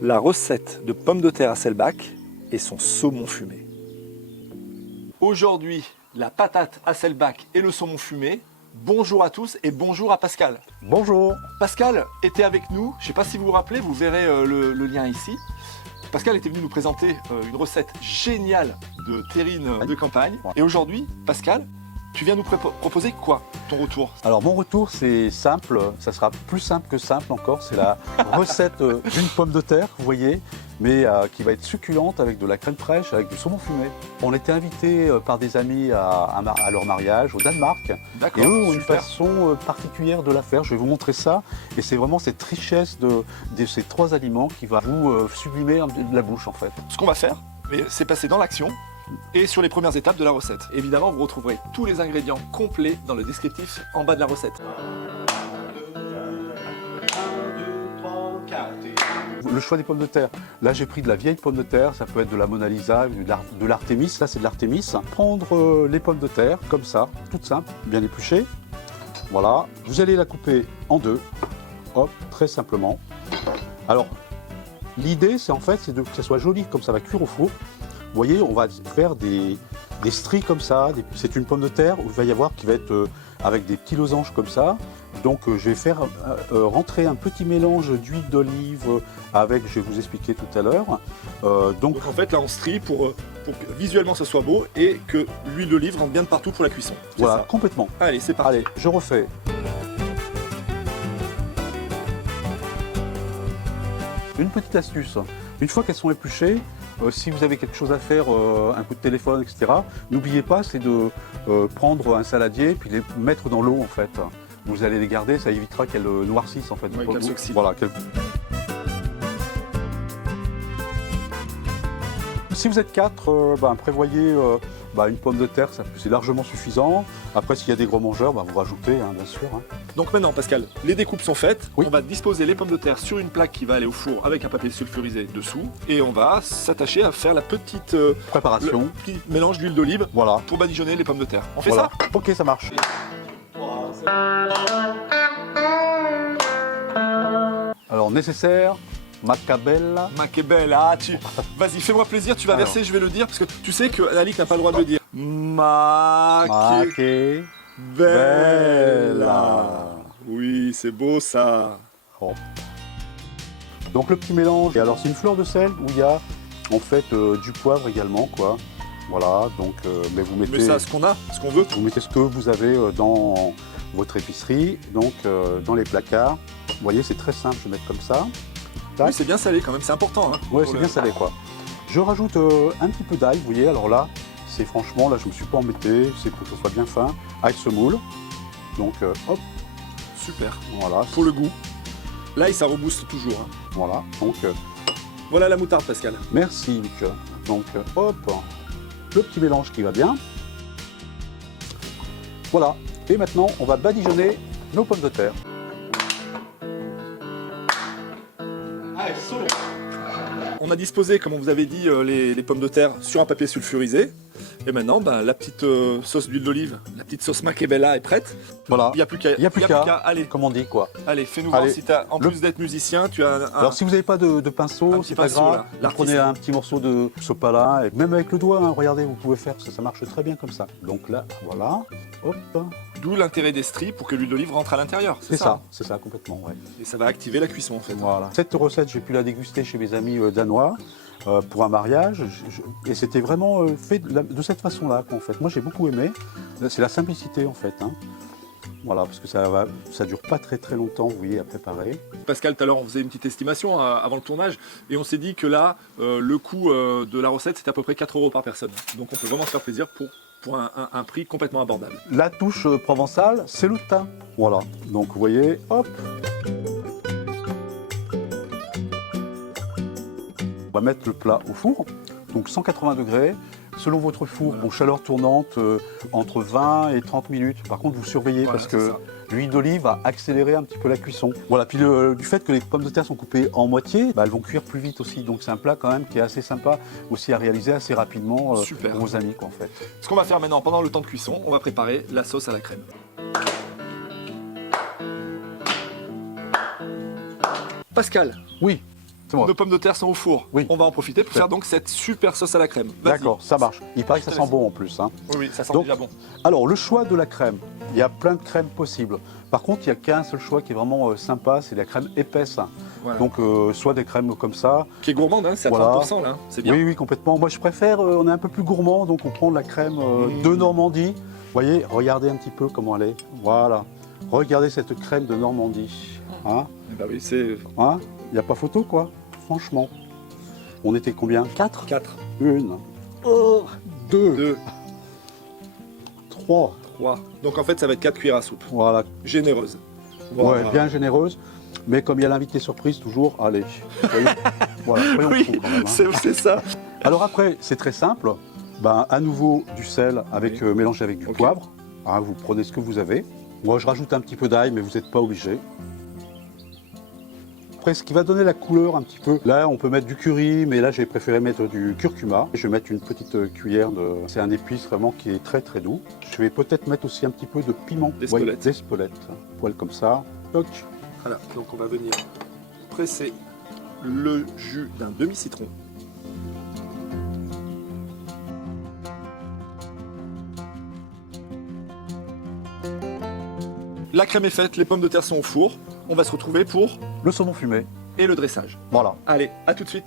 la recette de pommes de terre à Selbach et son saumon fumé. Aujourd'hui, la patate à Selbach et le saumon fumé. Bonjour à tous et bonjour à Pascal. Bonjour. Pascal était avec nous, je ne sais pas si vous vous rappelez, vous verrez le lien ici. Pascal était venu nous présenter une recette géniale de terrine de campagne. Et aujourd'hui, Pascal, tu viens nous proposer quoi, ton retour? Alors mon retour c'est simple, ça sera plus simple que simple encore, c'est la recette d'une pomme de terre, vous voyez, mais qui va être succulente avec de la crème fraîche, avec du saumon fumé. On était invités par des amis à leur mariage au Danemark, et eux ont une façon particulière de la faire, je vais vous montrer ça, et c'est vraiment cette richesse de ces trois aliments qui va vous sublimer la bouche en fait. Ce qu'on va faire, c'est passer dans l'action, et sur les premières étapes de la recette. Évidemment, vous retrouverez tous les ingrédients complets dans le descriptif en bas de la recette. Le choix des pommes de terre. Là, j'ai pris de la vieille pomme de terre, ça peut être de la Mona Lisa, de l'Artémis. Là, c'est de l'Artémis. Prendre les pommes de terre, comme ça, toutes simples, bien épluchées. Voilà. Vous allez la couper en deux. Hop, très simplement. Alors, l'idée, c'est que ça soit joli, comme ça va cuire au four. Vous voyez, on va faire des stries comme ça. C'est une pomme de terre où il va y avoir qui va être avec des petits losanges comme ça. Donc je vais faire rentrer un petit mélange d'huile d'olive avec, je vais vous expliquer tout à l'heure. Donc en fait là on strie pour que visuellement ça soit beau et que l'huile d'olive rentre bien de partout pour la cuisson. Voilà, complètement. Allez, c'est parti. Allez, je refais. Une petite astuce, une fois qu'elles sont épluchées, si vous avez quelque chose à faire, un coup de téléphone, etc., n'oubliez pas, c'est de prendre un saladier puis les mettre dans l'eau en fait. Vous allez les garder, ça évitera qu'elles noircissent en fait. Oui, qu'elles s'oxydent. Voilà. Si vous êtes 4, prévoyez une pomme de terre, c'est largement suffisant. Après, s'il y a des gros mangeurs, vous rajoutez, bien sûr. Donc maintenant, Pascal, les découpes sont faites. Oui. On va disposer les pommes de terre sur une plaque qui va aller au four avec un papier sulfurisé dessous. Et on va s'attacher à faire la petite préparation. Le petit mélange d'huile d'olive pour badigeonner les pommes de terre. On fait ça? Ok, ça marche. Alors, nécessaire. Macabella. Macabella, vas-y, fais-moi plaisir, tu vas verser, je vais le dire, parce que tu sais que Alix n'a pas le droit de le dire. Macabella. Oui, c'est beau ça. Oh. Donc le petit mélange, et alors c'est une fleur de sel où il y a en fait du poivre également, quoi. Voilà, donc mais vous mettez... Mais ça, ce qu'on a, ce qu'on veut. Vous mettez ce que vous avez dans votre épicerie, donc dans les placards. Vous voyez, c'est très simple, je vais mettre comme ça. Oui, c'est bien salé quand même, c'est important. Oui, c'est bien salé quoi. Je rajoute un petit peu d'ail, vous voyez, alors là, c'est franchement, là je me suis pas embêté, c'est pour que ce soit bien fin. Ail semoule, donc hop. Super, voilà. Pour le goût. L'ail, ça rebooste toujours. Voilà, donc... voilà la moutarde, Pascal. Merci, Luc. Donc hop, le petit mélange qui va bien. Voilà, et maintenant on va badigeonner nos pommes de terre. On a disposé, comme on vous avait dit, les pommes de terre sur un papier sulfurisé. Et maintenant, la petite sauce d'huile d'olive, la petite sauce Macabella est prête. Voilà. Il n'y a plus qu'à. Allez, comme on dit quoi. Allez, fais-nous voir si en plus d'être musicien, tu as un... Alors si vous n'avez pas de pinceau, c'est pas grave. Vous prenez un petit morceau de sopalin, et même avec le doigt, regardez, vous pouvez faire, ça marche très bien comme ça. Donc là, voilà, hop. D'où l'intérêt des stries pour que l'huile d'olive rentre à l'intérieur. C'est ça, c'est ça, complètement, ouais. Et ça va activer la cuisson en fait. Voilà. Cette recette, j'ai pu la déguster chez mes amis danois pour un mariage. Et c'était vraiment fait de cette façon-là, en fait. Moi, j'ai beaucoup aimé. C'est la simplicité, en fait. Voilà, parce que ça dure pas très très longtemps, vous voyez, à préparer. Pascal, tout à l'heure, on faisait une petite estimation avant le tournage. Et on s'est dit que là, le coût de la recette, c'était à peu près 4 € par personne. Donc on peut vraiment se faire plaisir pour un prix complètement abordable. La touche provençale, c'est le thym. Voilà, donc vous voyez, hop. On va mettre le plat au four, donc 180 degrés. Selon votre four, chaleur tournante entre 20 et 30 minutes. Par contre, vous surveillez parce que l'huile d'olive va accélérer un petit peu la cuisson. Voilà, puis du fait que les pommes de terre sont coupées en moitié, elles vont cuire plus vite aussi. Donc c'est un plat quand même qui est assez sympa aussi à réaliser assez rapidement pour vos amis, quoi, en fait. Ce qu'on va faire maintenant, pendant le temps de cuisson, on va préparer la sauce à la crème. Pascal. Oui. C'est moi. nos pommes de terre sont au four. Oui. On va en profiter pour faire donc cette super sauce à la crème. Vas-y. D'accord, ça marche. Il paraît que ça sent bon en plus. Hein. Oui, ça sent Donc, déjà bon. Alors, le choix de la crème. Il y a plein de crèmes possibles. Par contre, il n'y a qu'un seul choix qui est vraiment sympa, c'est la crème épaisse. Voilà. Donc, soit des crèmes comme ça. Qui est gourmande, hein, c'est à Voilà. 30% là, hein. C'est bien. Oui, oui, complètement. Moi, je préfère, on est un peu plus gourmand, donc on prend la crème de Normandie. Vous voyez, regardez un petit peu comment elle est. Voilà. Regardez cette crème de Normandie. Hein, Bah oui, c'est hein, il n'y a pas photo, quoi. Franchement. On était combien? 4? 4, 1, 2, 2, 3. 3. Donc en fait, ça va être 4 cuillères à soupe. Voilà. Généreuse. Ouais, Voilà. bien généreuse. Mais comme il y a l'invité surprise, toujours, allez. Soyons- voilà, soyons Oui, fous quand même, hein. c'est ça. Alors après, c'est très simple. Ben, à nouveau, du sel avec, Oui. mélangé avec du Ok. poivre. Hein, vous prenez ce que vous avez. Moi, je rajoute un petit peu d'ail, mais vous n'êtes pas obligé. Après, ce qui va donner la couleur un petit peu, là, on peut mettre du curry, mais là, j'ai préféré mettre du curcuma. Je vais mettre une petite cuillère de... C'est un épice vraiment qui est très très doux. Je vais peut-être mettre aussi un petit peu de piment. D'Espelette. D'Espelette. Poil comme ça. Toc. Voilà, donc on va venir presser le jus d'un demi-citron. La crème est faite, les pommes de terre sont au four. On va se retrouver pour Le saumon fumé. et le dressage. Voilà. Allez, à tout de suite.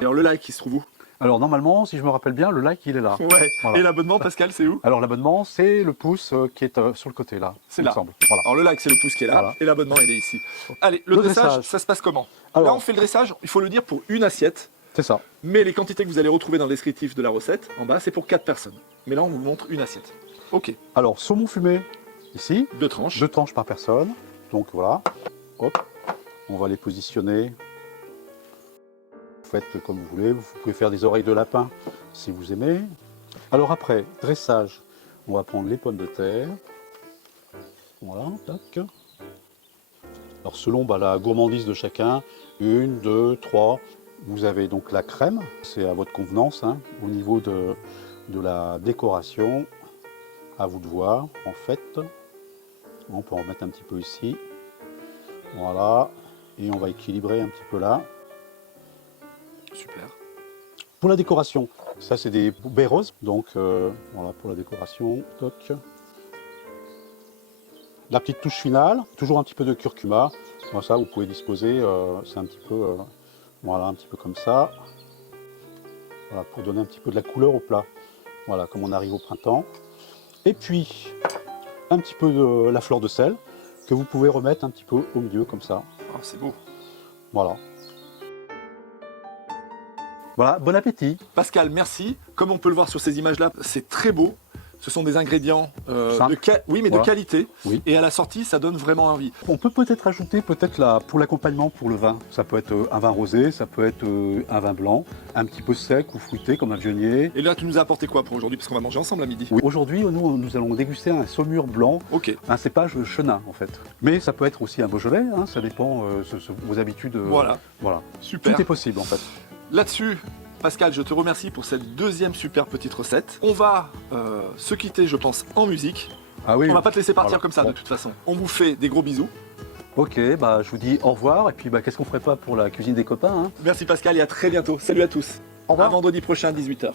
Alors le like, il se trouve où? Alors normalement, si je me rappelle bien, le like, il est là. Ouais. Voilà. Et l'abonnement, Pascal, c'est où? Alors l'abonnement, c'est le pouce qui est sur le côté là. C'est il là. me semble. Voilà. Alors le like, c'est le pouce qui est là, Voilà. et l'abonnement, il est ici. Allez, le Le dressage, dressage. ça se passe comment? Alors- Là, on fait le dressage, il faut le dire, pour une assiette. C'est ça. Mais les quantités que vous allez retrouver dans le descriptif de la recette, en bas, c'est pour 4 personnes. Mais là, on vous montre une assiette. Ok, Alors saumon fumé, ici, 2 tranches. 2 tranches par personne. Donc voilà. Hop. On va les positionner. Vous faites comme vous voulez. Vous pouvez faire des oreilles de lapin si vous aimez. Alors après, dressage. On va prendre les pommes de terre. Voilà, tac. Alors selon la gourmandise de chacun, 1, 2, 3. Vous avez donc la crème, c'est à votre convenance. Hein. Au niveau de la décoration, à vous de voir en fait. On peut en mettre un petit peu ici. Voilà. Et on va équilibrer un petit peu là. Super. Pour la décoration, ça c'est des baies roses. Donc voilà pour la décoration. Toc. La petite touche finale, toujours un petit peu de curcuma. Comme ça, vous pouvez disposer, c'est un petit peu, voilà, un petit peu comme ça. Voilà, pour donner un petit peu de la couleur au plat. Voilà, comme on arrive au printemps. Et puis, un petit peu de la fleur de sel que vous pouvez remettre un petit peu au milieu comme ça. Oh, c'est beau. Voilà. Voilà, bon appétit. Pascal, merci. Comme on peut le voir sur ces images-là, c'est très beau. Ce sont des ingrédients Simple. oui, mais Voilà. de qualité. Oui. Et à la sortie, ça donne vraiment envie. On peut peut-être ajouter pour l'accompagnement pour le vin. Ça peut être un vin rosé, ça peut être un vin blanc, un petit peu sec ou fruité comme un vionnier. Et là, tu nous as apporté quoi pour aujourd'hui? Parce qu'on va manger ensemble à midi. Oui. Aujourd'hui, nous allons déguster un saumur blanc, Ok. un cépage chenin en fait. Mais ça peut être aussi un Beaujolais, hein, ça dépend vos habitudes. Voilà. Voilà. Super. Tout est possible en fait. Là-dessus, Pascal, je te remercie pour cette deuxième super petite recette. On va se quitter, je pense, en musique. Ah oui. On va pas te laisser partir Voilà. comme ça, Bon. de toute façon. On vous fait des gros bisous. Ok, bah, je vous dis au revoir et puis qu'est-ce qu'on ferait pas pour la cuisine des copains, hein. Merci Pascal et à très bientôt. Salut à tous. Au revoir. À vendredi prochain à 18h.